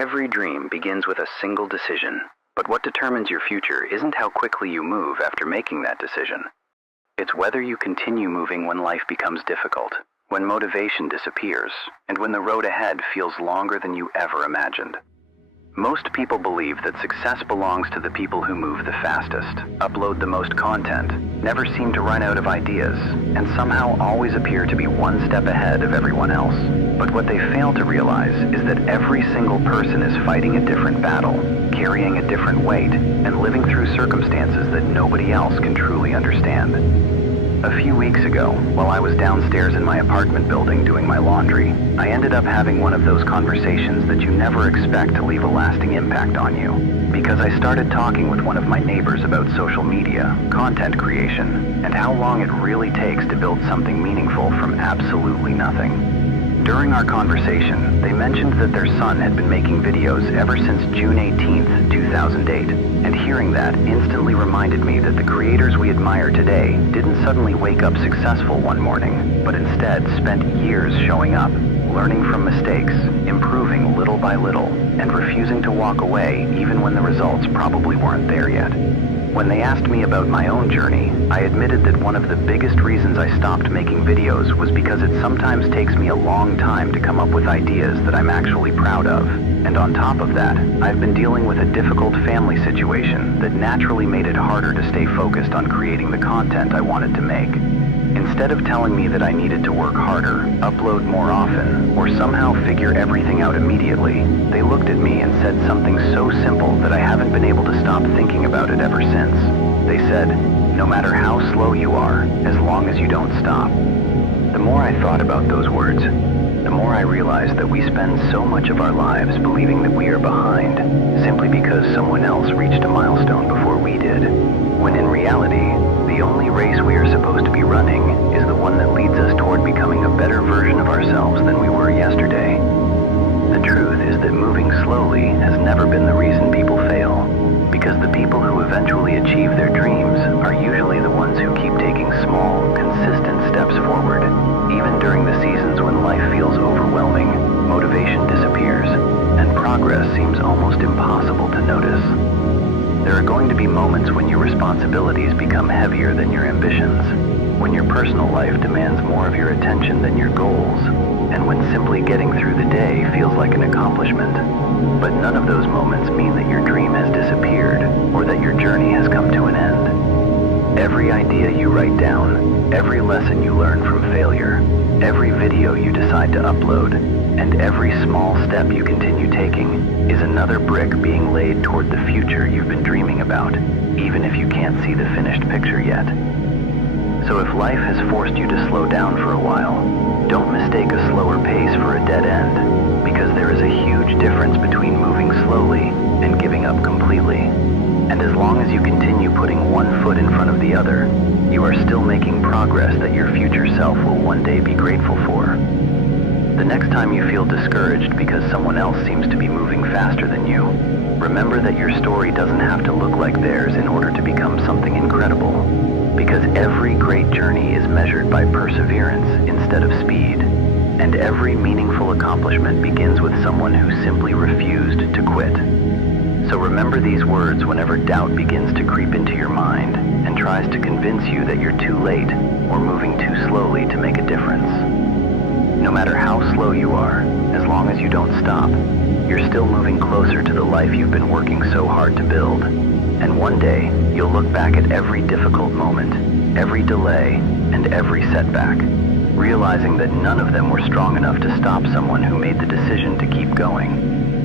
Every dream begins with a single decision, but what determines your future isn't how quickly you move after making that decision. It's whether you continue moving when life becomes difficult, when motivation disappears, and when the road ahead feels longer than you ever imagined. Most people believe that success belongs to the people who move the fastest, upload the most content, never seem to run out of ideas, and somehow always appear to be one step ahead of everyone else. But what they fail to realize is that every single person is fighting a different battle, carrying a different weight, and living through circumstances that nobody else can truly understand. A few weeks ago, while I was downstairs in my apartment building doing my laundry, I ended up having one of those conversations that you never expect to leave a lasting impact on you. Because I started talking with one of my neighbors about social media, content creation, and how long it really takes to build something meaningful from absolutely nothing. During our conversation, they mentioned that their son had been making videos ever since June 18th, 2008, and hearing that instantly reminded me that the creators we admire today didn't suddenly wake up successful one morning, but instead spent years showing up, learning from mistakes, improving little by little, and refusing to walk away even when the results probably weren't there yet. When they asked me about my own journey, I admitted that one of the biggest reasons I stopped making videos was because it sometimes takes me a long time to come up with ideas that I'm actually proud of. And on top of that, I've been dealing with a difficult family situation that naturally made it harder to stay focused on creating the content I wanted to make. Instead of telling me that I needed to work harder, upload more often, or somehow figure everything out immediately, they looked at me and said something so simple that I haven't been able to stop thinking about it ever since. They said, "No matter how slow you are, as long as you don't stop." The more I thought about those words, the more I realized that we spend so much of our lives believing that we are behind, simply because someone else reached a milestone before we did, when in reality, the only race we are supposed to be running is the one that leads us toward becoming a better version of ourselves than we were yesterday. The truth is that moving slowly has never been the reason people fail, because the people who eventually achieve their dreams are usually the ones who keep taking small, consistent steps forward, even during the seasons when life feels overwhelming, motivation disappears, and progress seems almost impossible to notice. There are going to be moments when your responsibilities become heavier than your ambitions, when your personal life demands more of your attention than your goals, and when simply getting through the day feels like an accomplishment. But none of those moments mean that your dream has disappeared or that your journey has come to an end. Every idea you write down, every lesson you learn from failure, every video you decide to upload, and every small step you continue taking is another brick being laid toward the future you've been dreaming about, even if you can't see the finished picture yet. So if life has forced you to slow down for a while, don't mistake a slower pace for a dead end, because there is a huge difference between moving slowly and giving up completely. And as long as you continue putting one foot in front of the other, you are still making progress that your future self will one day be grateful for. The next time you feel discouraged because someone else seems to be moving faster than you, remember that your story doesn't have to look like theirs in order to become something incredible. Because every great journey is measured by perseverance instead of speed, and every meaningful accomplishment begins with someone who simply refused to quit. So remember these words whenever doubt begins to creep into your mind and tries to convince you that you're too late or moving too slowly to make a difference. No matter how slow you are, as long as you don't stop, you're still moving closer to the life you've been working so hard to build. And one day, you'll look back at every difficult moment, every delay, and every setback, realizing that none of them were strong enough to stop someone who made the decision to keep going.